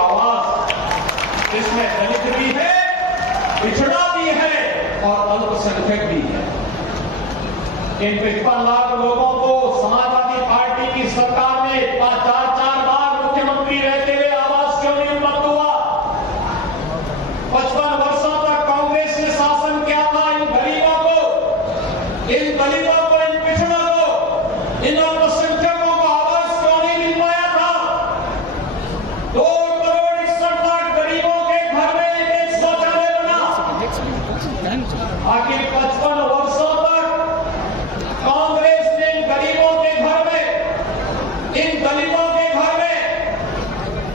आवाज, इसमें दलित भी है, पिछड़ा भी है और अल्पसंख्यक भी है। इन 55 लाख लोगों को समाजवादी पार्टी की सरकार ने 4 बार मुख्यमंत्री रहते हुए आवास क्यों नहीं उपलब्ध हुआ? 55 वर्षों तक कांग्रेस ने शासन किया था। इन गरीबों को, इन दलितों को, इन पिछड़ों को, इन अल्पसंख्यकों को आवास क्यों नहीं मिल पाया था? 2 करोड़ 61 लाख गरीबों के घर में एक शौचालय बना। आखिर 55 वर्षों तक कांग्रेस ने इन गरीबों के घर में, इन दलितों के घर में,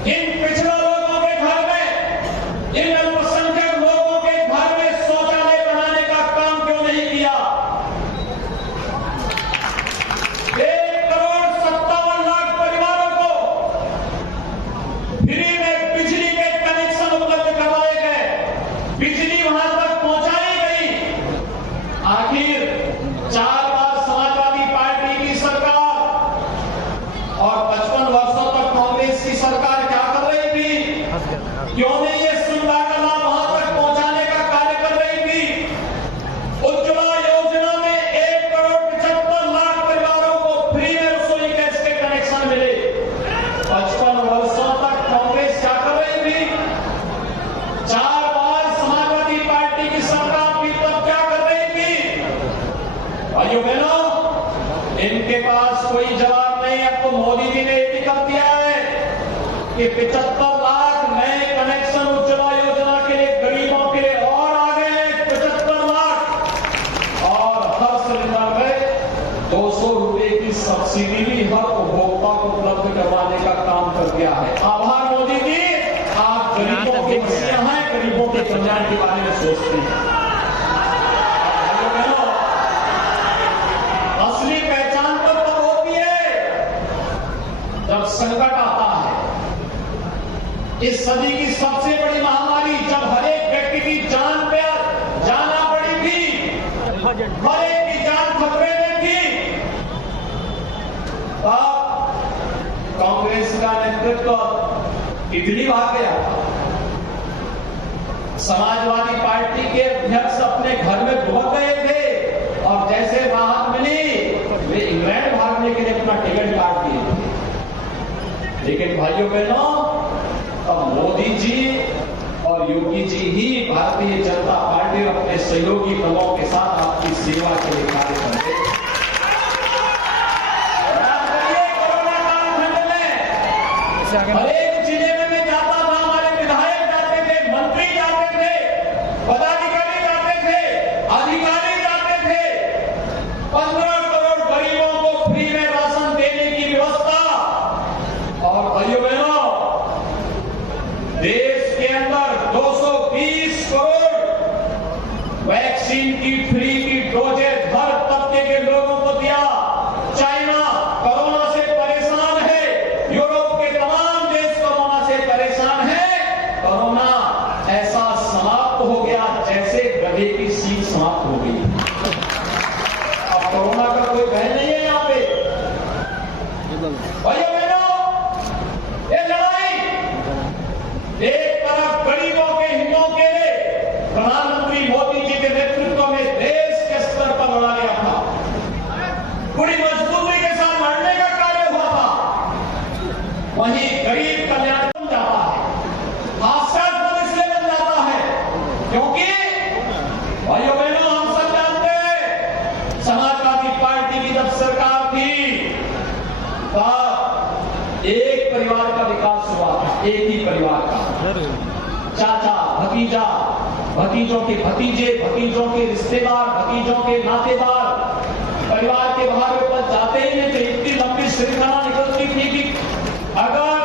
इन पिछड़े लोगों के घर में, इन अल्पसंख्यक लोगों के घर में शौचालय बनाने का काम क्यों नहीं किया? 1 करोड़ 57 लाख परिवारों को फ्री में बिजली के कनेक्शन उपलब्ध करवाए गए, बिजली वहां तक पहुंचाई गई। आखिर 4 बार समाजवादी पार्टी की सरकार और 55 वर्षों तक कांग्रेस की सरकार क्या कर रही थी? क्यों नहीं ये सुविधा का लाभ वहां तक पहुंचाने का कार्य कर रही थी? उज्ज्वला योजना में 1 करोड़ 75 लाख परिवारों को फ्री में रसोई गैस के कनेक्शन मिले। 55 वर्षों तक कांग्रेस क्या कर रही थी? 4 बार समाजवादी पार्टी की सरकार भी तब क्या कर रही थी? भाइयों बहनों, इनके पास कोई जवाब नहीं। अब तो मोदी जी ने भी कर दिया है कि 75 लाख नए कनेक्शन उज्ज्वला योजना के लिए गरीबों के लिए और आ गए 75 लाख, और हर सिलेंडर में 200 रुपए की सब्सिडी भी हर उपभोक्ता को उपलब्ध करवाने का काम कर दिया है। आभार मोदी जी, आप गरीबों के मसीहा हैं, गरीबों के कल्याण के बारे में सोचते हैं। असली पहचान तो तब होती है जब संकट आता है। इस सदी की सबसे बड़ी महामारी, जब हर एक व्यक्ति की जान पे जाना पड़ी थी, हर एक की जान खतरे में थी, तब कांग्रेस का नेतृत्व इटली भाग गया था। समाजवादी पार्टी के अध्यक्ष अपने घर में घुस गए थे और जैसे राहत मिली वे इंग्लैंड भागने के लिए अपना टिकट काट दिए थे। लेकिन भाइयों बहनों, अब मोदी जी और योगी जी ही भारतीय जनता पार्टी और अपने सहयोगी दलों के साथ आपकी सेवा के लिए कार्य करते हैं। कोरोना कालखंड में हर एक जिले में मैं जाता था, हमारे विधायक जाते थे, मंत्री जाते थे, पदाधिकारी जाते थे, अधिकारी जाते थे। 15 करोड़ गरीबों को फ्री में राशन देने की व्यवस्था। और भाइयों बहनों, देश के अंदर 220 करोड़ वैक्सीन की फ्री की डोजेज हर तबके के लोगों को दिया। चाइना कोरोना से परेशान है, यूरोप के तमाम देश कोरोना से परेशान है। कोरोना ऐसा समाप्त हो गया जैसे गधे की सींग समाप्त हो गई। अब कोरोना का कोई भय नहीं है यहाँ पे। भाइयों बहनों, ये लड़ाई एक तरफ गरीबों के हितों के लिए प्रधानमंत्री मोदी जी के नेतृत्व में देश के स्तर पर लड़ा गया था, पूरी मजबूती के साथ लड़ने का कार्य हुआ था। वहीं गरीब कल्याण बन जाता है, हास्यास्पद इसलिए बन जाता है क्योंकि भाइयों बहनों, हम सब जानते हैं समाजवादी पार्टी की जब सरकार थी तब एक परिवार का विकास हुआ था, एक ही परिवार का। चाचा, भतीजा, भतीजों के भतीजे, भतीजों के रिश्तेदार, भतीजों के नातेदार परिवार के बाहर ऊपर जाते ही नहीं थे। इतनी लंबी श्रृंखला निकलती थी कि अगर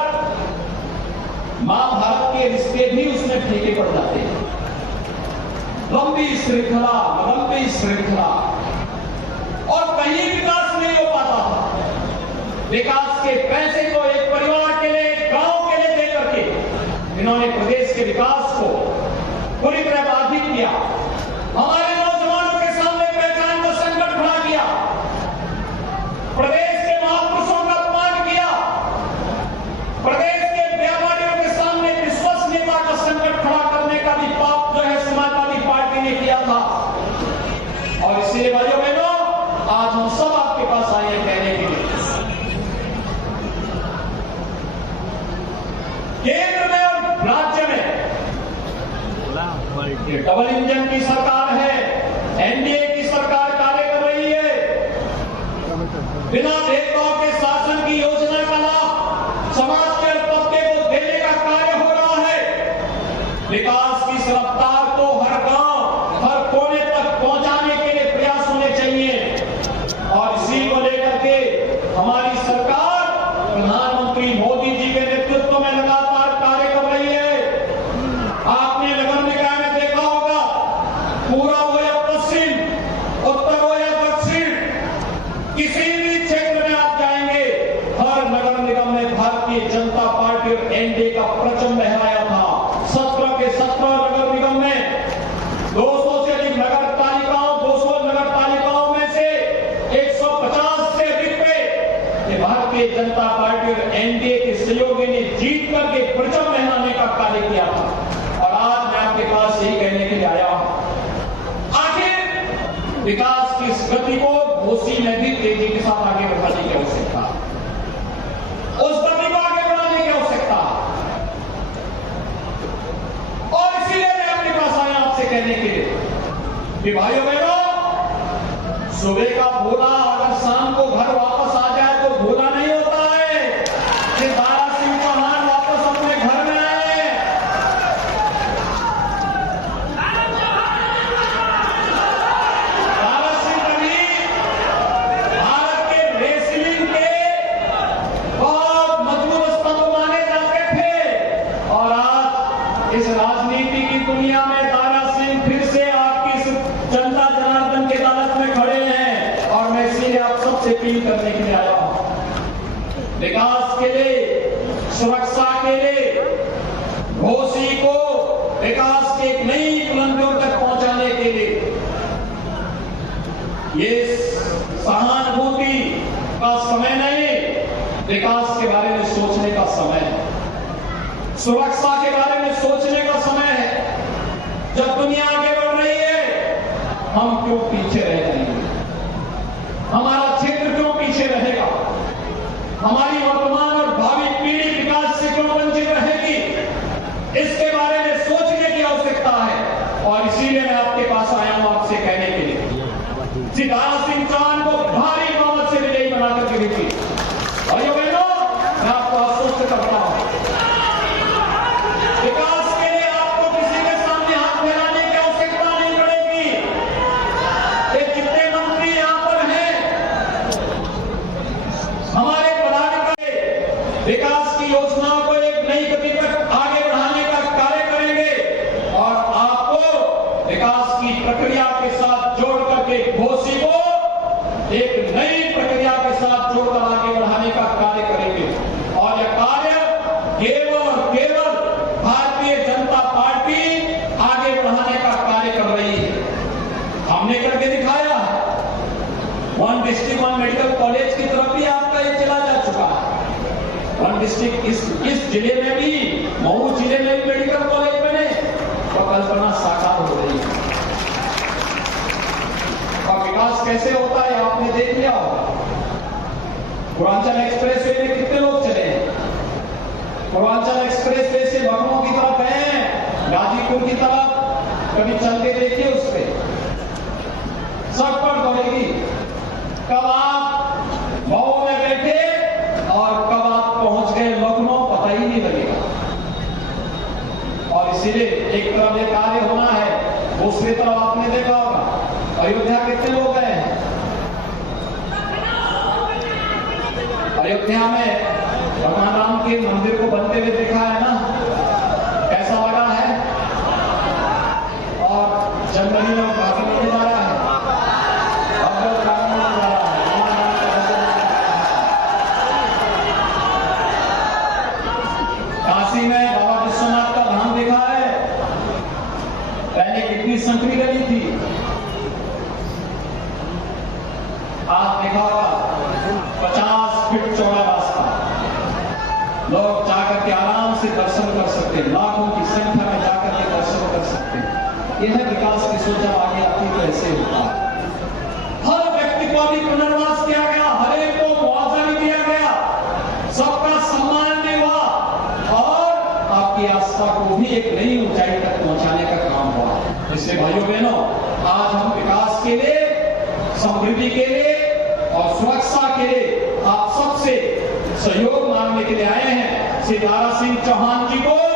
महाभारत के रिश्ते भी उसमें फीके पड़ जाते हैं। लंबी श्रृंखला, लंबी श्रृंखला, और कहीं विकास नहीं हो पाता था। विकास के पैसे को एक परिवार के लिए, एक गांव के लिए देकर के इन्होंने प्रदेश के विकास को पूरी तरह बाधित किया। हमारे नौजवानों के सामने पहचान का संकट खड़ा किया, प्रदेश के महापुरुषों का अपमान किया, प्रदेश के व्यापारियों के सामने ये डबल इंजन की सरकार है, एनडीए की सरकार कार्य कर रही है। बिना भेदभाव के शासन की योजना का लाभ समाज के तबके को देने का कार्य हो रहा है। विकास की इस रफ्तार को हर गांव, हर कोने तक पहुंचाने के लिए प्रयास होने चाहिए और इसी को लेकर के हमारी सरकार प्रधानमंत्री मोदी जी के नेतृत्व में लगातार कार्य कर रही है। आपने नगर निकाय में देखा होगा, पूर्व हो या पश्चिम, उत्तर हो या दक्षिण, किसी भी क्षेत्र में आप जाएंगे, हर नगर निगम में भारतीय जनता पार्टी और एनडीए का परचम लहराया था। 17 के 17 नगर निगम में 200 से अधिक नगर पालिकाओं, 200 नगर पालिकाओं में से 150 से अधिक पे भारतीय जनता पार्टी और एनडीए के सहयोगी ने जीत करके परचम लहराने का कार्य किया था। और आज मैं आपके पास यही कहने के लिए आया हूं, आखिर विकास की इस गति को घोसी में भी तेजी के साथ आगे बढ़ाने की आवश्यकता, उस गति को आगे बढ़ाने की आवश्यकता। और इसीलिए मैं आपके पास आया आपसे कहने के लिए कि भाइयों बहनों, सुबह का भोला अगर शाम को घर वापस आ जाए तो भोला नहीं होता है कि दारा सिंह चौहान वापस अपने घर में आए। दारा सिंह कभी भारत के रेसलिंग के बहुत मजबूत स्तंभ माने जाते थे और आज इस राजनीति की दुनिया में दारा सिंह फिर से आपकी इस जनता जनार्दन के अदालत में खड़े हैं। और मैं इसीलिए आप सबसे अपील करने के लिए आया हूं, विकास के लिए, सुरक्षा के लिए, घोसी को विकास के एक नई बुलंदियों तक पहुंचाने के लिए ये सहानुभूति का समय नहीं, विकास के बारे में सोचने का समय है, सुरक्षा के बारे में सोचने का समय है। जब दुनिया आगे बढ़ रही है, हम क्यों पीछे रह जाएंगे? हमारा क्षेत्र क्यों पीछे रहेगा? हमारी वर्तमान और भावी पीढ़ी विकास से क्यों वंचित रहेगी? इसके बारे में सोचने की आवश्यकता है। और इसीलिए मैं आपके पास आया हूं आपसे कहने के लिए, दारा सिंह चौहान को भारी बहुमत से विजयी बनाकर के भेजी। भाइयों बहनों, मैं आपको आश्वस्त करता हूं, विकास के लिए आपको किसी के सामने हाथ फैलाने की आवश्यकता नहीं पड़ेगी। ये जितने मंत्री यहां पर हैं, हमारे पदाधिकारी विकास की योजनाओं को एक नई गति पर आगे बढ़ाने का कार्य करेंगे और आपको विकास की प्रक्रिया के साथ जोड़ करके घोसी को एक नई प्रक्रिया के साथ जोड़कर आगे बढ़ाने का कार्य करेंगे। और यह कार्य केवल और केवल भारतीय जनता पार्टी आगे बढ़ाने का कार्य कर रही है। हमने करके दिखाया, one district one medical college की तरफ भी आपका ये चला जा चुका है। वन डिस्ट्रिक्ट इस जिले में भी, मऊ जिले में भी मेडिकल कॉलेज बने तो कल्पना साकार हो रही है। और विकास कैसे होता है आपने देख लिया होगा। पूर्वांचल एक्सप्रेस वे में कितने लोग चले हैं? पूर्वांचल एक्सप्रेस वे से लखनऊ की तरफ गए, गाजीपुर की तरफ, कभी चल के देखिए, उस पे सड़क दौड़ेगी। कब आप मऊ में बैठे और कब आप पहुंच गए लखनऊ, पता ही नहीं लगेगा। और इसीलिए एक तरफ ये कार्य होना है, दूसरी तरफ आपने देखा होगा अयोध्या कितने लोग गए हैं। अयोध्या में भगवान राम के मंदिर को बनते हुए देखा है ना, कैसा लगा है? और जनवरी में काफी होने जा रहा है, काशी में बाबा विश्वनाथ का धाम देखा है, पहले कितनी संकरी गली थी, आज देखा होगा 50 फीट चौड़ा रास्ता, लोग जाकर के आराम से दर्शन कर सकते हैं, लाखों की संख्या में जाकर के दर्शन कर सकते हैं। यह विकास की सोच जब आगे आती है तो ऐसे होता है। हर व्यक्ति को भी पुनर्वास किया गया, हर एक को मुआवजा भी दिया गया, सबका सम्मान भी हुआ और आपकी की आस्था को भी एक नई ऊंचाई तक पहुंचाने का काम हुआ। इसलिए भाइयों बहनों, आज हम विकास के लिए, समृद्धि के लिए और सुरक्षा के लिए आप सबसे सहयोग मांगने के लिए आए हैं। श्री दारा सिंह चौहान जी को